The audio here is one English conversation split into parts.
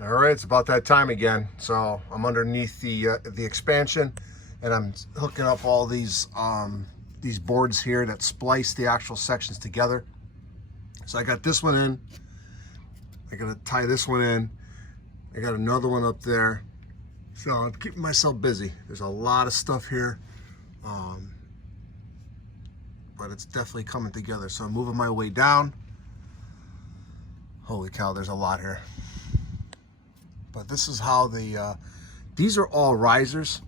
All right, it's about that time again. So I'm underneath the expansion, and I'm hooking up all these boards here that splice the actual sections together. So I got this one in. I got to tie this one in. I got another one up there. So I'm keeping myself busy. There's a lot of stuff here, but it's definitely coming together. So I'm moving my way down. Holy cow, there's a lot here. But this is how these are all risers.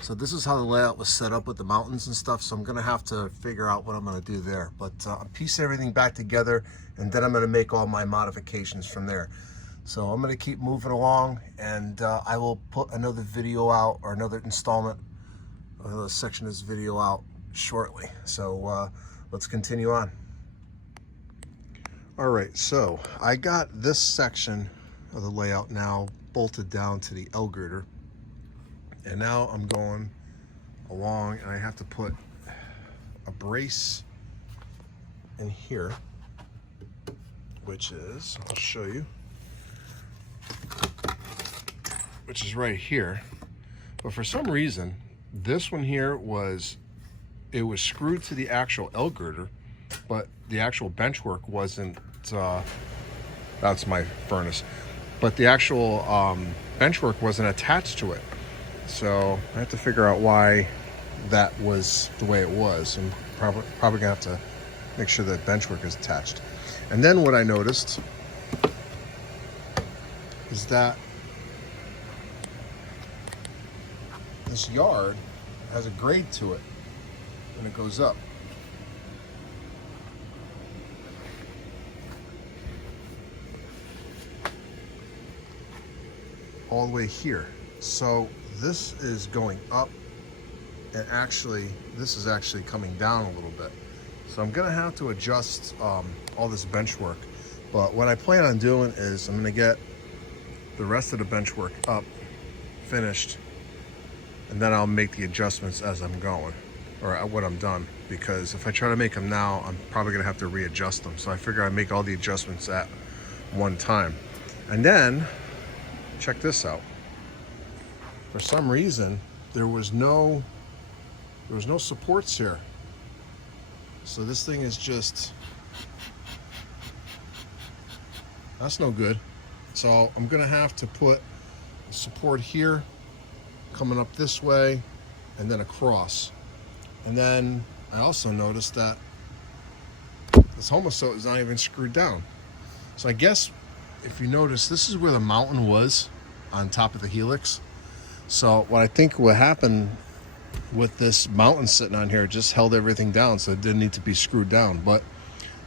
So this is how the layout was set up with the mountains and stuff. So I'm gonna have to figure out what I'm gonna do there. But I'm piecing everything back together, and then I'm gonna make all my modifications from there. So I'm gonna keep moving along, and I will put another video out, or another installment, another section of this video out shortly. So let's continue on. All right, so I got this section of the layout now bolted down to the L-girder, and now I'm going along, and I have to put a brace in here, which is, I'll show you, which is right here. But for some reason, this one here was screwed to the actual L-girder, but the actual bench work wasn't. That's my furnace. But the actual bench work wasn't attached to it. So I have to figure out why that was the way it was. I'm probably gonna have to make sure that bench work is attached. And then what I noticed is that this yard has a grade to it, and it goes up. All the way here. So this is going up, and actually this is actually coming down a little bit. So I'm gonna have to adjust all this bench work. But what I plan on doing is I'm gonna get the rest of the bench work up, finished, and then I'll make the adjustments as I'm going, or when I'm done. Because if I try to make them now, I'm probably gonna have to readjust them. So I figure I make all the adjustments at one time. And then check this out. For some reason, there was no supports here. So this thing is just, that's no good. So I'm gonna have to put support here, coming up this way, and then across. And then I also noticed that this homosote is not even screwed down. So I guess if you notice, this is where the mountain was on top of the helix. So what I think what happened with this mountain sitting on here, just held everything down, so it didn't need to be screwed down. But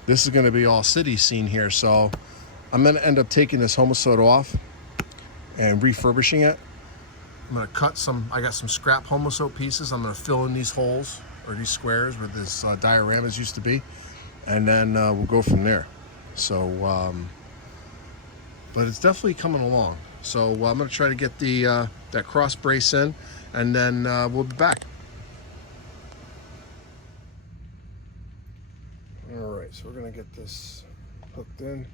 this is going to be all city scene here, so I'm going to end up taking this homosote off and refurbishing it. I'm going to cut some, I got some scrap homosote pieces. I'm going to fill in these holes, or these squares where this dioramas used to be, and then we'll go from there. So but it's definitely coming along. So I'm going to try to get the that cross brace in, and then we'll be back. All right, so we're going to get this hooked in.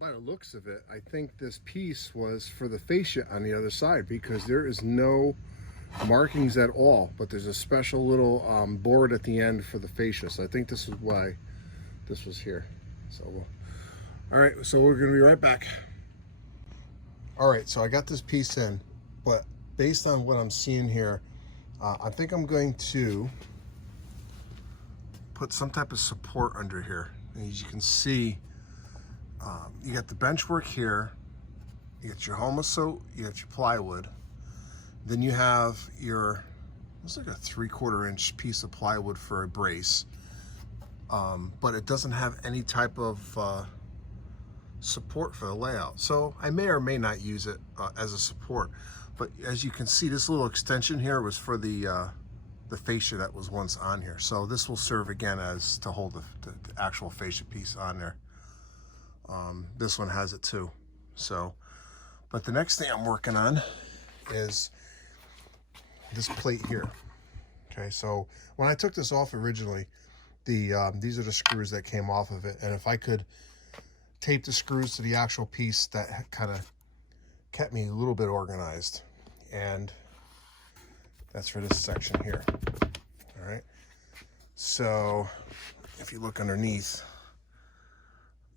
By the looks of it, I think this piece was for the fascia on the other side, because there is no markings at all, but there's a special little board at the end for the fascia. So I think this is why this was here. So all right, so we're going to be right back. All right, so I got this piece in, but based on what I'm seeing here, I think I'm going to put some type of support under here. And as you can see, you got the bench work here, you got your homosote, you got your plywood, then you have your, it's like a 3/4 inch piece of plywood for a brace, but it doesn't have any type of support for the layout. So I may or may not use it as a support, but as you can see, this little extension here was for the the fascia that was once on here. So this will serve again as to hold the actual fascia piece on there. This one has it too. So, but the next thing I'm working on is this plate here. Okay, so when I took this off originally, these are the screws that came off of it, and if I could tape the screws to the actual piece, that kind of kept me a little bit organized. And that's for this section here. All right, so if you look underneath,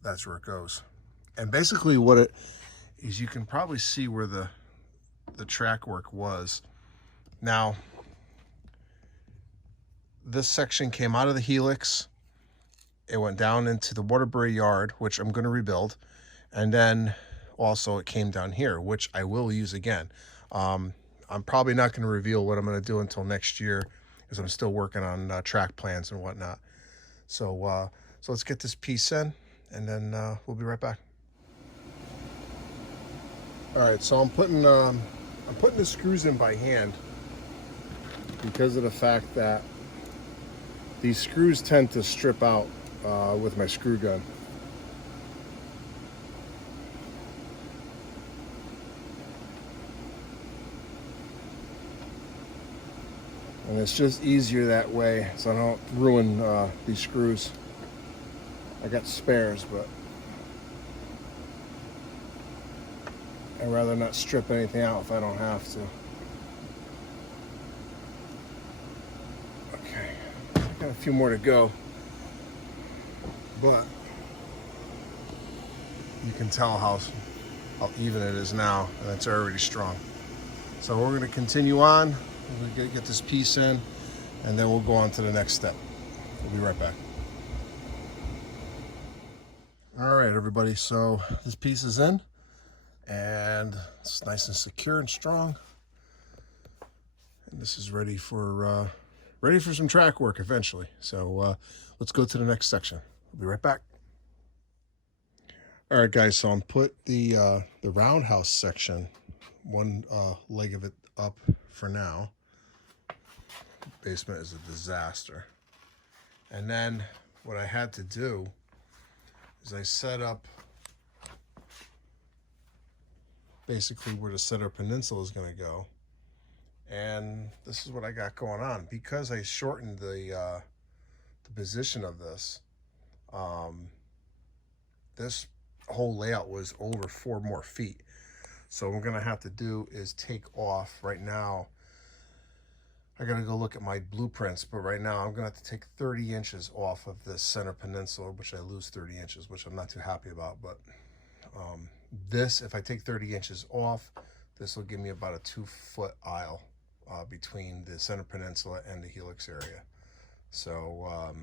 that's where it goes. And basically what it is, you can probably see where the track work was. Now, this section came out of the helix. It went down into the Waterbury yard, which I'm going to rebuild. And then also it came down here, which I will use again. I'm probably not going to reveal what I'm going to do until next year, because I'm still working on track plans and whatnot. So let's get this piece in, and then we'll be right back. All right, so I'm putting the screws in by hand because of the fact that these screws tend to strip out with my screw gun. And it's just easier that way, so I don't ruin these screws. I got spares, but I'd rather not strip anything out if I don't have to. Okay, got a few more to go, but you can tell how even it is now, and it's already strong. So we're going to continue on. We're going to get this piece in, and then we'll go on to the next step. We'll be right back. All right, everybody, so this piece is in, and it's nice and secure and strong. And this is ready for some track work eventually. So let's go to the next section. We'll be right back. All right, guys, so I'm put the roundhouse section, one leg of it up for now. Basement is a disaster. And then what I had to do is I set up basically where the center peninsula is going to go. And this is what I got going on. Because I shortened the position of this, this whole layout was over 4 more feet. So what I'm going to have to do is take off right now. I got to go look at my blueprints, but right now I'm going to have to take 30 inches off of this center peninsula, which I lose 30 inches, which I'm not too happy about. But this, if I take 30 inches off, this will give me about a 2-foot aisle between the center peninsula and the helix area. So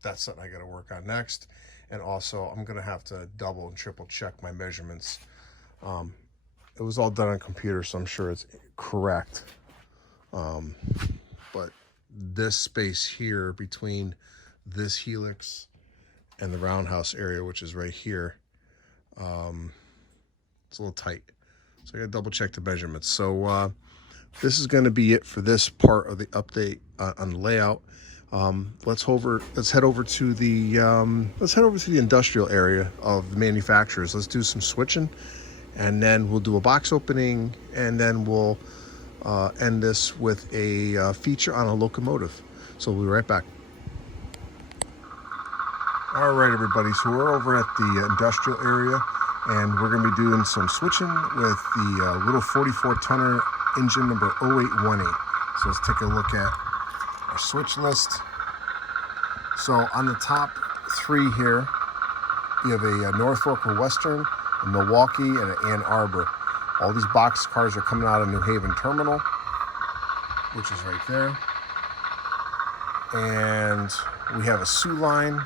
that's something I got to work on next. And also I'm going to have to double and triple check my measurements. It was all done on computer, so I'm sure it's correct. But this space here between this helix and the roundhouse area, which is right here, it's a little tight. So I gotta double check the measurements. So this is going to be it for this part of the update on the layout. Let's head over to the industrial area of the manufacturers. Let's do some switching, and then we'll do a box opening, and then we'll end this with a feature on a locomotive. So we'll be right back. All right, everybody, so we're over at the industrial area, and we're going to be doing some switching with the little 44-tonner engine number 0818. So let's take a look at our switch list. So on the top 3 here, you have a Norfolk or Western, a Milwaukee, and an Ann Arbor. All these box cars are coming out of New Haven Terminal, which is right there. And we have a Sioux Line,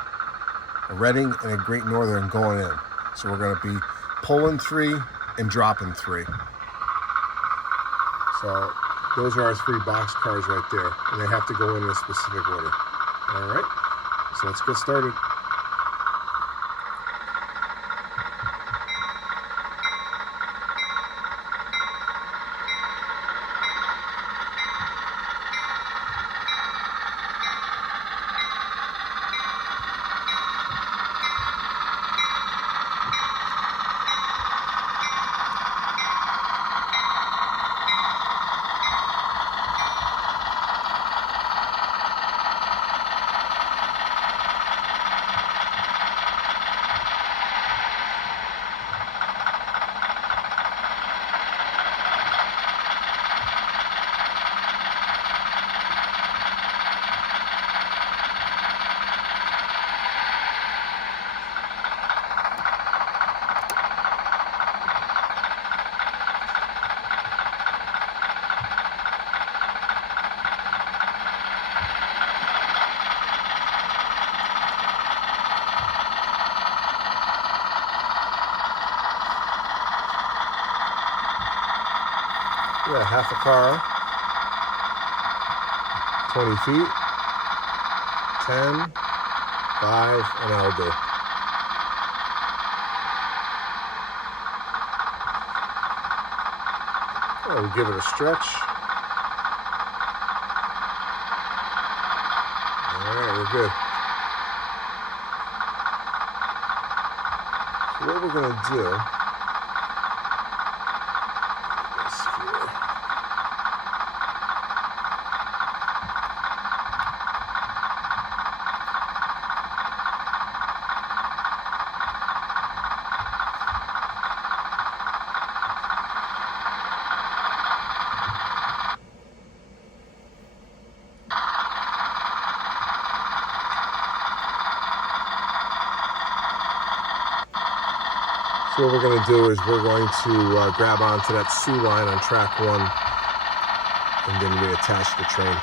a Reading, and a Great Northern going in. So we're going to be pulling 3 and dropping 3. So those are our 3 box cars right there, and they have to go in a specific order. All right, so let's get started. Yeah, half a car, 20 feet, 10, 5, and that'll do. We'll give it a stretch. All right, we're good. So what we're going to do is here. So what we're going to do is we're going to grab onto that C line on track 1 and then reattach the train.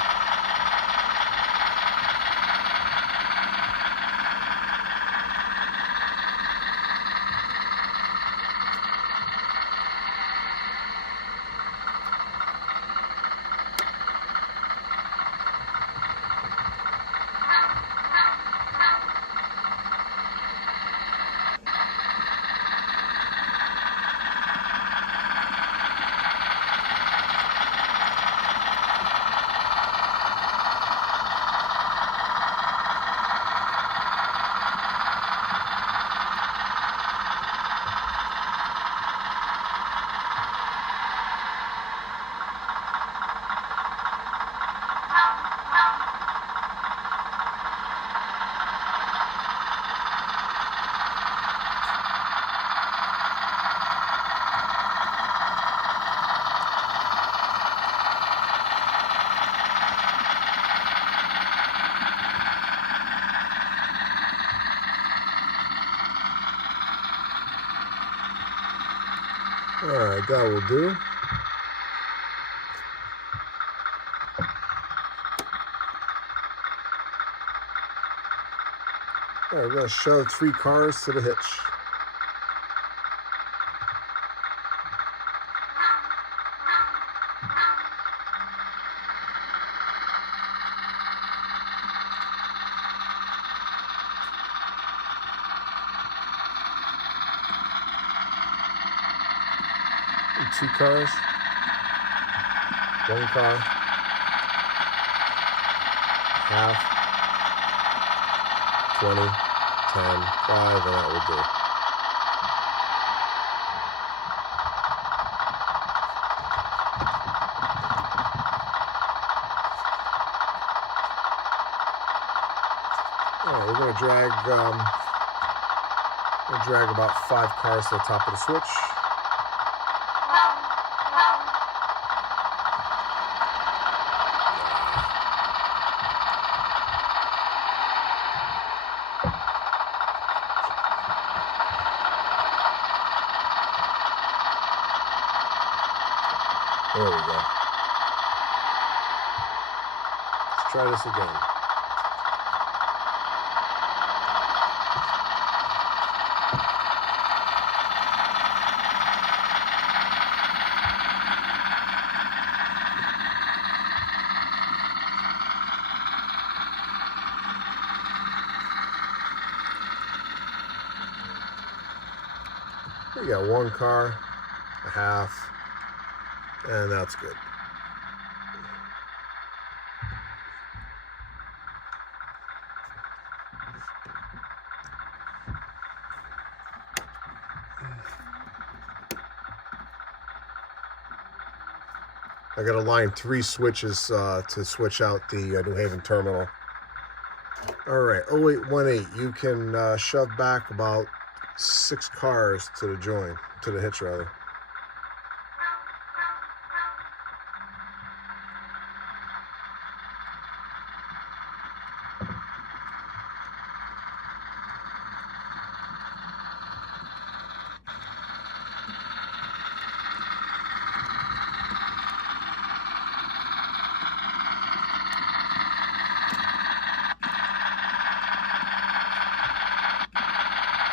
All right, that will do. All right, we're going to shove 3 cars to the hitch. And 2 cars, 1 car, half, 20, 10, 5, and that will do. All right, we're going to drag about 5 cars to the top of the switch. There we go. Let's try this again. We got 1 car, a half, and that's good. I got to line 3 switches to switch out the New Haven terminal. All right, 0818, you can shove back about 6 cars to the join, to the hitch rather.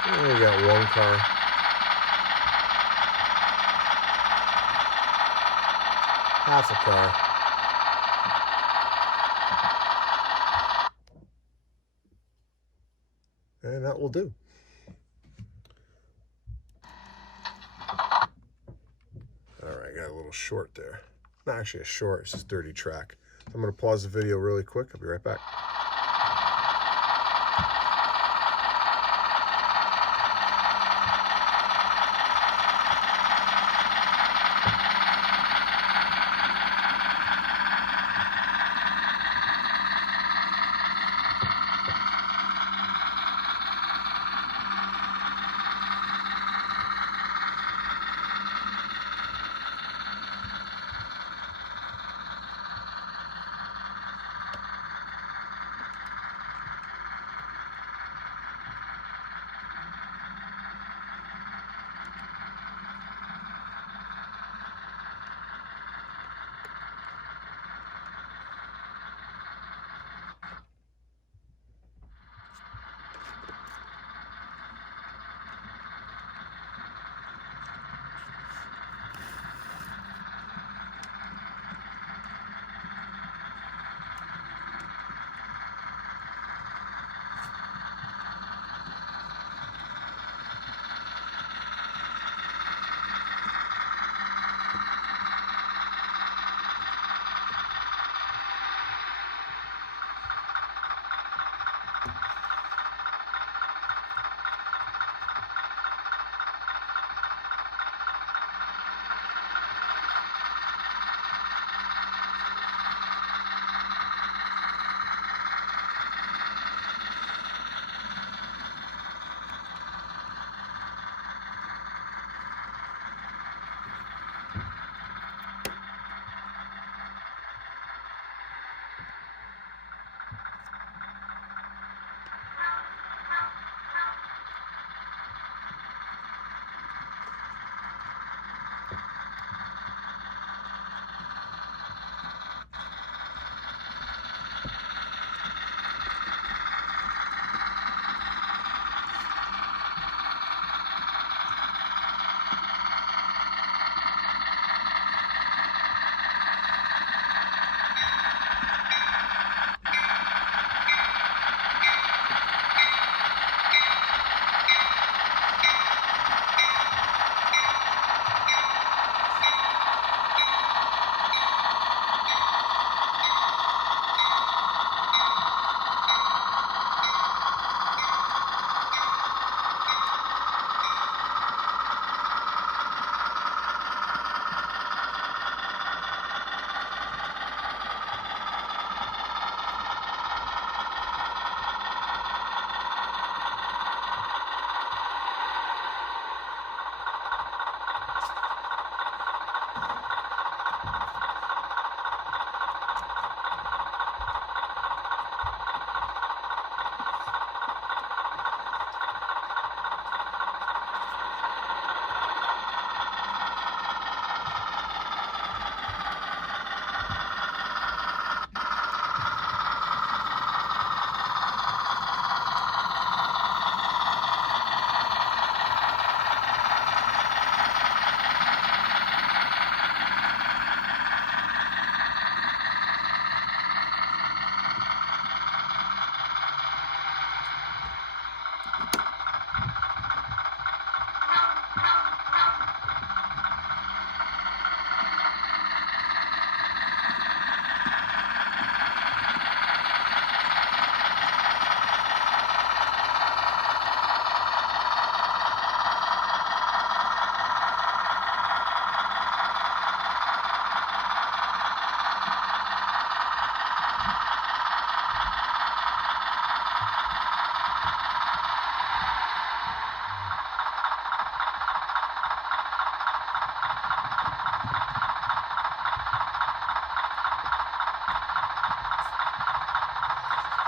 And we got 1 car. Half a car. And that will do. All right, got a little short there. Not actually a short, it's just dirty track. So I'm going to pause the video really quick. I'll be right back.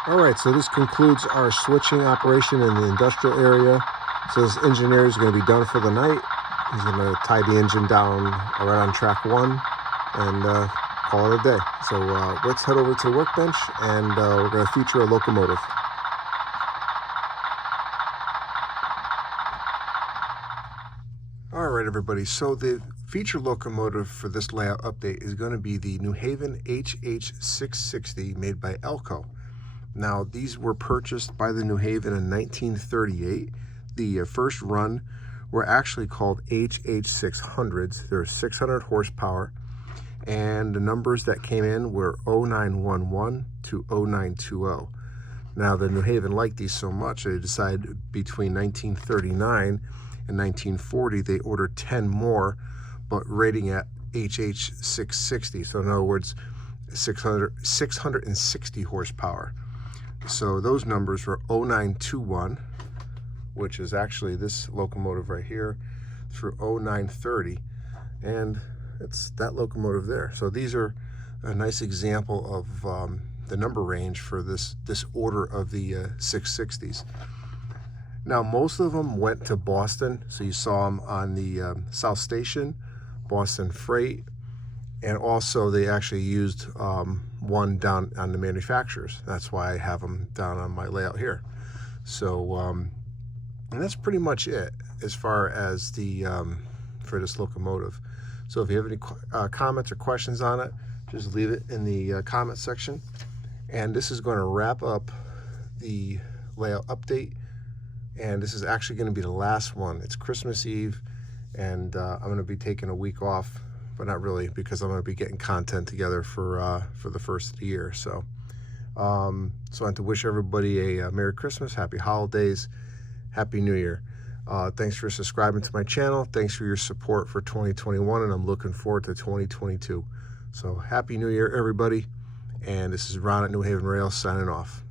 All right, so this concludes our switching operation in the industrial area. So this engineer is going to be done for the night. He's going to tie the engine down right on track 1 and call it a day. So let's head over to the workbench and we're going to feature a locomotive. All right, everybody. So the Feature locomotive for this layout update is going to be the New Haven HH660 made by Elco. Now, these were purchased by the New Haven in 1938. The first run were actually called HH600s. They're 600 horsepower, and the numbers that came in were 0911 to 0920. Now, the New Haven liked these so much, they decided between 1939 and 1940, they ordered 10 more, but rating at HH660. So in other words, 660 horsepower. So those numbers were 0921, which is actually this locomotive right here, through 0930. And it's that locomotive there. So these are a nice example of the number range for this order of the 660s. Now, most of them went to Boston. So you saw them on the South Station, Boston Freight, and also they actually used one down on the manufacturers. That's why I have them down on my layout here. So, and that's pretty much it as far as the for this locomotive. So if you have any comments or questions on it, just leave it in the comment section. And this is going to wrap up the layout update. And this is actually going to be the last one. It's Christmas Eve, and I'm going to be taking a week off, but not really, because I'm going to be getting content together for the first of the year. So, so I want to wish everybody a Merry Christmas, Happy Holidays, Happy New Year. Thanks for subscribing to my channel. Thanks for your support for 2021, and I'm looking forward to 2022. So Happy New Year, everybody. And this is Ron at New Haven Rail signing off.